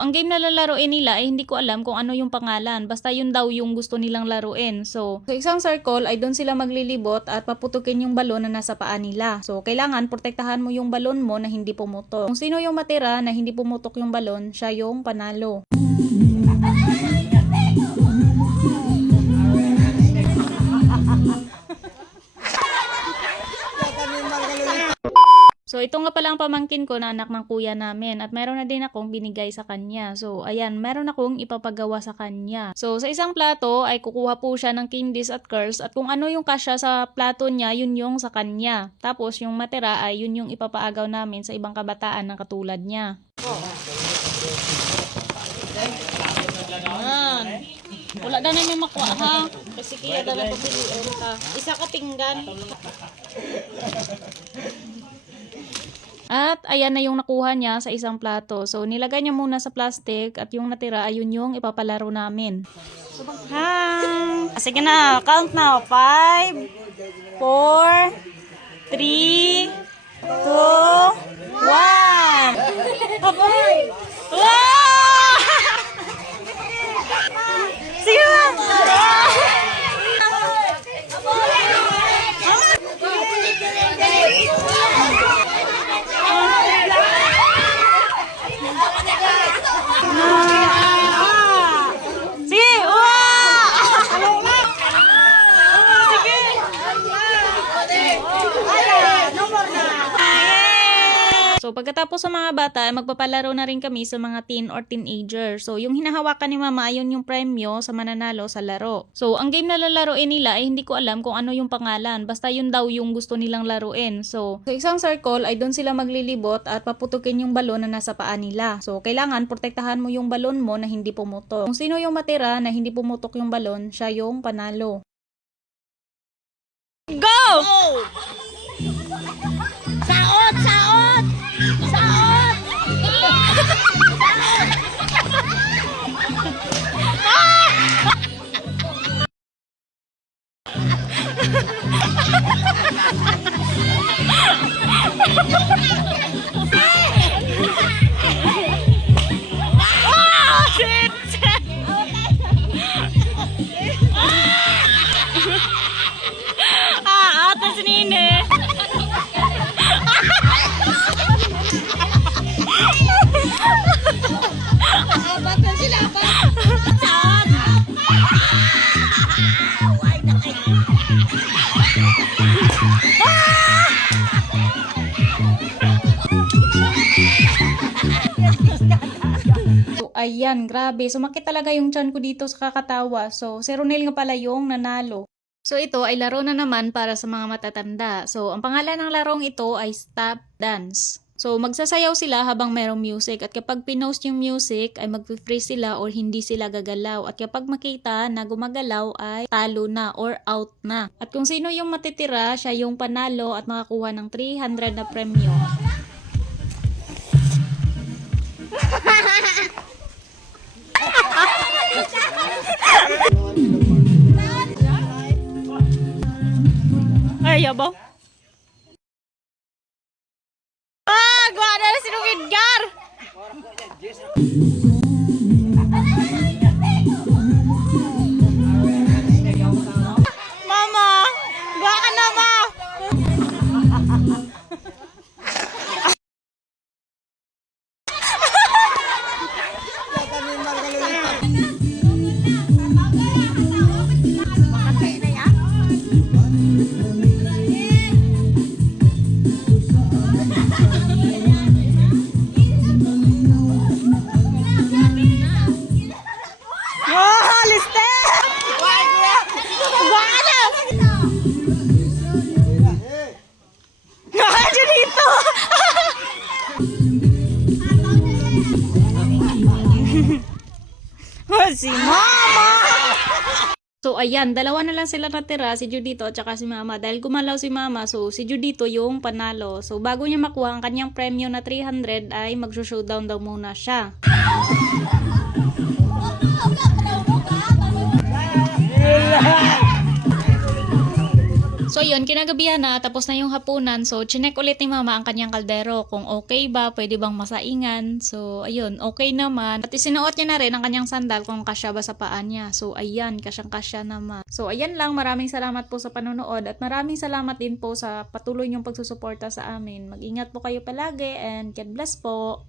Ang game na lalaroin nila ay hindi ko alam kung ano yung pangalan. Basta yun daw yung gusto nilang laruin. So, sa isang circle ay doon sila maglilibot at paputukin yung balon na nasa paa nila. So, kailangan protektahan mo yung balon mo na hindi pumutok. Kung sino yung matira na hindi pumutok yung balon, siya yung panalo. Ito nga pala ang pamangkin ko na anak ng kuya namin at meron na din akong binigay sa kanya. So, ayan, meron akong ipapagawa sa kanya. So, sa isang plato ay kukuha po siya ng candies at curls at kung ano yung kasya sa plato niya, yun yung sa kanya. Tapos, yung matira ay yun yung ipapaagaw namin sa ibang kabataan na katulad niya. Ayan. Wala na na makuha ha. Kasi kaya dala papiliin ka. Isa ka pinggan. At ayan na yung nakuha niya sa isang plato. So nilagay niya muna sa plastic at yung natira ayun yung ipapalaro namin. Ha! Sige na, count na. 5, 4, 3, 2, 1. Aboy! Wow! Sige na! Sige! Wow! Sige! Pagkatapos sa mga bata, magpapalaro na rin kami sa mga teen or teenager. So yung hinahawakan ni mama, ayun yung premyo sa mananalo sa laro. So ang game na lalaroin nila ay hindi ko alam kung ano yung pangalan. Basta yun daw yung gusto nilang laruin. So sa isang circle ay doon sila maglilibot at paputukin yung balon na nasa paa nila. So kailangan protektahan mo yung balon mo na hindi pumutok. Kung sino yung matira na hindi pumutok yung balon, siya yung panalo. Go! Saot! Ayan, grabe. Sumakit talaga yung chan ko dito sa kakatawa. So, si Ronel nga pala yung nanalo. So, ito ay laro na naman para sa mga matatanda. So, ang pangalan ng larong ito ay Stop Dance. So, magsasayaw sila habang merong music at kapag pinost yung music ay mag-freeze sila or hindi sila gagalaw at kapag makita na gumagalaw ay talo na or out na. At kung sino yung matitira, siya yung panalo at makakuha ng 300 na premyo. Ay, yabaw. Ah, gawa na na sinong Edgar! Si Mama! So, ayan, dalawa na lang sila natira, si Judito at saka si Mama. Dahil gumalaw si Mama, so si Judito yung panalo. So, bago niya makuha ang kanyang premyo na 300, ay mag-showdown daw muna siya. So, So yun, kinagabihan na, tapos na yung hapunan. So chinek ulit ni mama ang kanyang kaldero kung okay ba, pwede bang masaingan. So ayun, okay naman. At isinuot niya na rin ang kanyang sandal kung kasya ba sa paa niya. So ayan, kasyang kasya naman. So ayan lang, maraming salamat po sa panonood at maraming salamat din po sa patuloy niyong pagsusuporta sa amin. Mag-ingat po kayo palagi and God bless po.